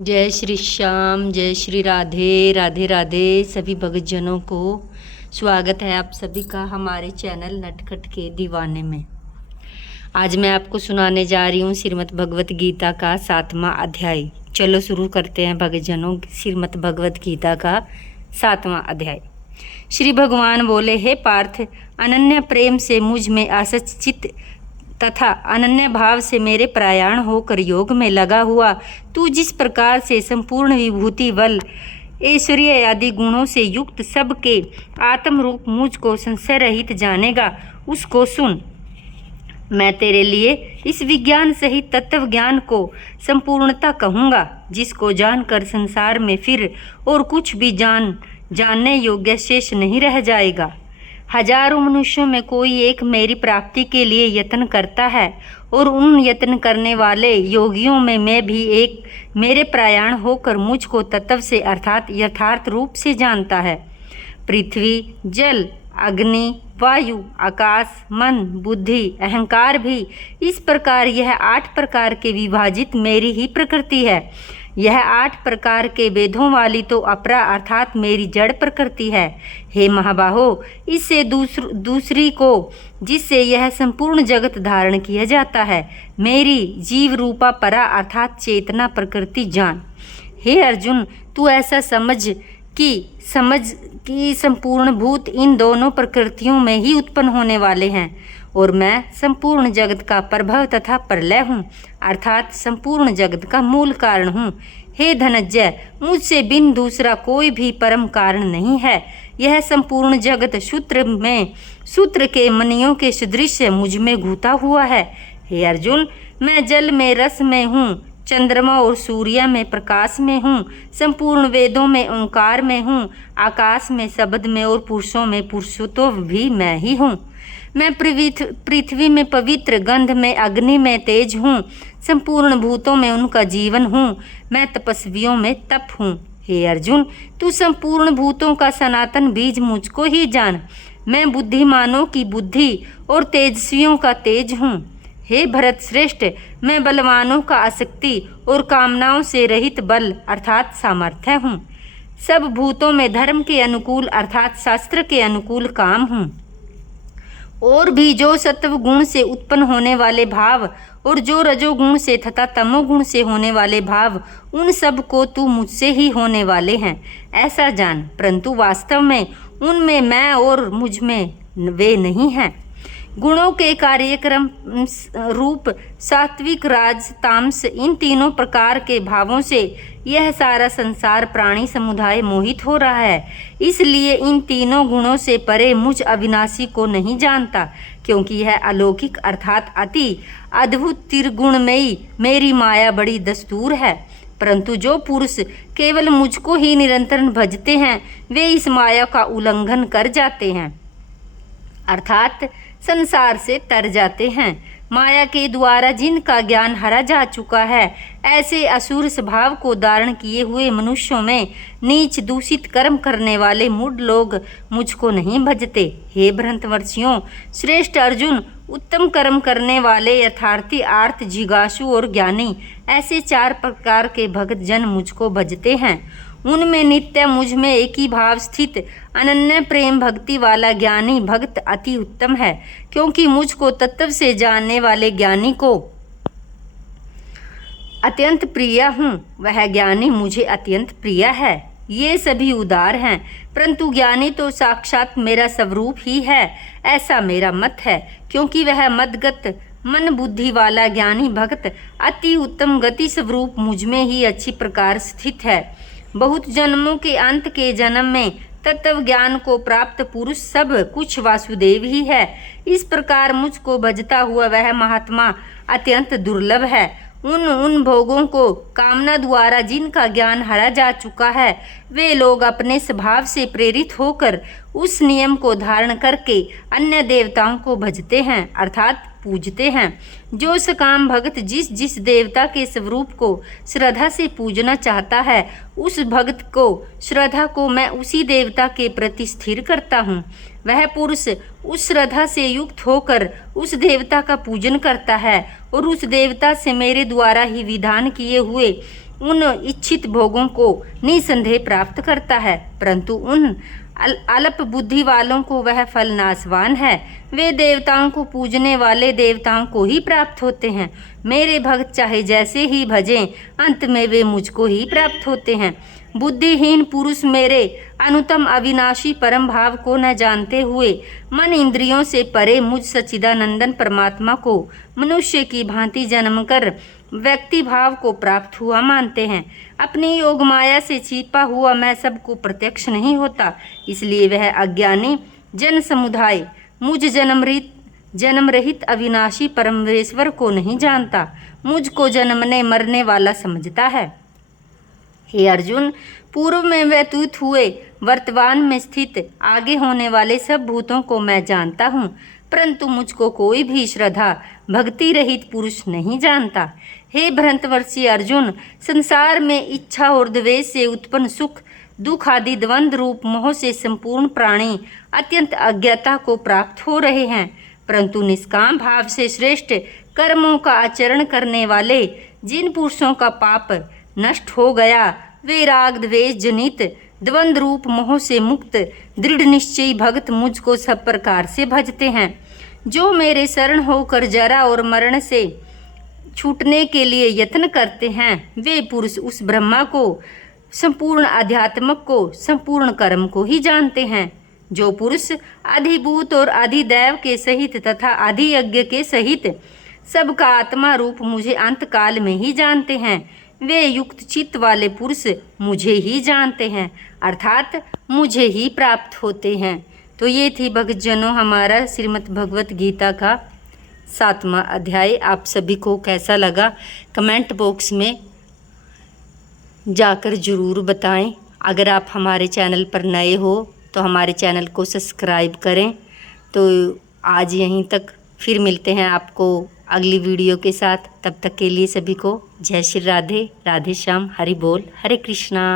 जय श्री श्याम, जय श्री राधे राधे राधे। सभी भक्तजनों को स्वागत है आप सभी का हमारे चैनल नटखट के दीवाने में। आज मैं आपको सुनाने जा रही हूँ श्रीमद् भगवत गीता का 7वां अध्याय। चलो शुरू करते हैं भक्तजनों, श्रीमद् भगवत गीता का 7वां अध्याय। श्री भगवान बोले, हे पार्थ, अनन्य प्रेम से मुझ में आसक्त चित्त तथा अनन्य भाव से मेरे प्रयाण होकर योग में लगा हुआ तू जिस प्रकार से संपूर्ण विभूति बल ऐश्वर्य आदि गुणों से युक्त सबके आत्म रूप मुझ को संशय रहित जानेगा, उसको सुन। मैं तेरे लिए इस विज्ञान सहित तत्व ज्ञान को संपूर्णता कहूँगा, जिसको जानकर संसार में फिर और कुछ भी जानने योग्य शेष नहीं रह जाएगा। हजारों मनुष्यों में कोई एक मेरी प्राप्ति के लिए यत्न करता है और उन यत्न करने वाले योगियों में मैं भी एक मेरे प्रयाण होकर मुझको तत्व से अर्थात यथार्थ रूप से जानता है। पृथ्वी, जल, अग्नि, वायु, आकाश, मन, बुद्धि, अहंकार भी इस प्रकार यह 8 प्रकार के विभाजित मेरी ही प्रकृति है। यह 8 प्रकार के वेदों वाली तो अपरा अर्थात मेरी जड़ प्रकृति है। हे महाबाहो, इससे दूसरी को जिससे यह संपूर्ण जगत धारण किया जाता है, मेरी जीव रूपा परा अर्थात चेतना प्रकृति जान। हे अर्जुन, तू ऐसा समझ कि संपूर्ण भूत इन दोनों प्रकृतियों में ही उत्पन्न होने वाले हैं और मैं संपूर्ण जगत का प्रभव तथा प्रलय हूँ, अर्थात संपूर्ण जगत का मूल कारण हूँ। हे धनंजय, मुझसे बिन दूसरा कोई भी परम कारण नहीं है। यह संपूर्ण जगत सूत्र के मणियों के सदृश मुझ में घुसा हुआ है। हे अर्जुन, मैं जल में रस में हूँ, चंद्रमा और सूर्य में प्रकाश में हूँ, संपूर्ण वेदों में ओंकार में हूँ, आकाश में शब्द में और पुरुषों में पुरुषत्व भी मैं ही हूँ। मैं पृथ्वी में पवित्र, गंध में, अग्नि में तेज हूँ, संपूर्ण भूतों में उनका जीवन हूँ, मैं तपस्वियों में तप हूँ। हे अर्जुन, तू संपूर्ण भूतों का सनातन बीज मुझको ही जान। मैं बुद्धिमानों की बुद्धि और तेजस्वियों का तेज हूँ। हे भरत श्रेष्ठ, मैं बलवानों का आसक्ति और कामनाओं से रहित बल अर्थात सामर्थ्य हूँ। सब भूतों में धर्म के अनुकूल अर्थात शास्त्र के अनुकूल काम हूँ। और भी जो सत्व गुण से उत्पन्न होने वाले भाव और जो रजोगुण से तथा तमोगुण से होने वाले भाव, उन सब को तू मुझसे ही होने वाले हैं, ऐसा जान। परंतु वास्तव में उनमें मैं और मुझ में वे नहीं हैं। गुणों के कार्यक्रम रूप सात्विक, राज, तामस, इन तीनों प्रकार के भावों से यह सारा संसार प्राणी समुदाय मोहित हो रहा है। इसलिए इन तीनों गुणों से परे मुझ अविनाशी को नहीं जानता, क्योंकि यह अलौकिक अर्थात अति अद्भुत त्रिगुणमयी मेरी माया बड़ी दस्तूर है। परंतु जो पुरुष केवल मुझको ही निरंतर भजते हैं, वे इस माया का उल्लंघन कर जाते हैं, अर्थात संसार से तर जाते हैं। माया के द्वारा जिनका ज्ञान हरा जा चुका है, ऐसे असुर स्वभाव को धारण किए हुए मनुष्यों में नीच दूषित कर्म करने वाले मूढ़ लोग मुझको नहीं भजते। हे भ्रांतवर्षियों, श्रेष्ठ अर्जुन, उत्तम कर्म करने वाले यथार्थी, आर्त, जिज्ञासु और ज्ञानी, ऐसे 4 प्रकार के भक्त जन मुझको भजते हैं। उनमें नित्य मुझ में एक ही भाव स्थित अनन्य प्रेम भक्ति वाला ज्ञानी भक्त अति उत्तम है, क्योंकि मुझको तत्व से जानने वाले ज्ञानी को अत्यंत प्रिय हूँ। वह ज्ञानी मुझे अत्यंत प्रिय है। ये सभी उदार हैं, परंतु ज्ञानी तो साक्षात मेरा स्वरूप ही है, ऐसा मेरा मत है। क्योंकि वह मदगत मन बुद्धि वाला ज्ञानी भक्त अति उत्तम गति स्वरूप मुझ में ही अच्छी प्रकार स्थित है। बहुत जन्मों के अंत के जन्म में तत्व ज्ञान को प्राप्त पुरुष सब कुछ वासुदेव ही है। इस प्रकार मुझको भजता हुआ वह महात्मा अत्यंत दुर्लभ है। उन भोगों को कामना द्वारा जिनका ज्ञान हरा जा चुका है, वे लोग अपने स्वभाव से प्रेरित होकर उस नियम को धारण करके अन्य देवताओं को भजते हैं, अर्थात पूजते हैं। जो सकाम भक्त जिस जिस देवता के स्वरूप को श्रद्धा से पूजना चाहता है, उस भक्त को श्रद्धा को मैं उसी देवता के प्रति स्थिर करता हूँ। वह पुरुष उस श्रद्धा से युक्त होकर उस देवता का पूजन करता है और उस देवता से मेरे द्वारा ही विधान किए हुए उन इच्छित भोगों को निसंदेह प्राप्त करता है, परंतु उन अल्प बुद्धि वालों को वह फल नाशवान है। वे देवताओं को पूजने वाले देवताओं को ही प्राप्त होते हैं। मेरे भक्त चाहे जैसे ही भजें, अंत में वे मुझको ही प्राप्त होते हैं। बुद्धिहीन पुरुष मेरे अनुतम अविनाशी परम भाव को न जानते हुए मन इंद्रियों से परे मुझ सच्चिदानंदन परमात्मा को मनुष्य की भांति जन्म कर व्यक्ति भाव को प्राप्त हुआ मानते हैं। अपनी योग माया से छिपा हुआ मैं सबको प्रत्यक्ष नहीं होता, इसलिए वह अज्ञानी जन समुदाय मुझ जन्म रहित अविनाशी परमेश्वर को नहीं जानता, मुझको जन्मने मरने वाला समझता है। हे अर्जुन, पूर्व में व्यतीत हुए, वर्तमान में स्थित, आगे होने वाले सब भूतों को मैं जानता हूँ, परंतु मुझको कोई भी श्रद्धा भक्ति रहित पुरुष नहीं जानता। हे भ्रांतवर्षी अर्जुन, संसार में इच्छा और द्वेष से उत्पन्न सुख दुख आदि द्वंद्व रूप मोह से संपूर्ण प्राणी अत्यंत अज्ञता को प्राप्त हो रहे हैं, परंतु निष्काम भाव से श्रेष्ठ कर्मों का आचरण करने वाले जिन पुरुषों का पाप नष्ट हो गया, वे राग द्वेष जनित द्वंद्व रूप मोह से मुक्त दृढ़ निश्चयी भक्त मुझको सब प्रकार से भजते हैं। जो मेरे शरण होकर जरा और मरण से छूटने के लिए यत्न करते हैं, वे पुरुष उस ब्रह्मा को, संपूर्ण अध्यात्मक को, संपूर्ण कर्म को ही जानते हैं। जो पुरुष अधिभूत और अधिदैव के सहित तथा अधियज्ञ के सहित सबका आत्मा रूप मुझे अंत काल में ही जानते हैं, वे युक्त चित्त वाले पुरुष मुझे ही जानते हैं, अर्थात मुझे ही प्राप्त होते हैं। तो ये थी भक्तजनों हमारा श्रीमद् भगवत गीता का 7वां अध्याय। आप सभी को कैसा लगा कमेंट बॉक्स में जाकर ज़रूर बताएं। अगर आप हमारे चैनल पर नए हो तो हमारे चैनल को सब्सक्राइब करें। तो आज यहीं तक, फिर मिलते हैं आपको अगली वीडियो के साथ। तब तक के लिए सभी को जय श्री राधे, राधे श्याम, हरि बोल, हरे कृष्णा।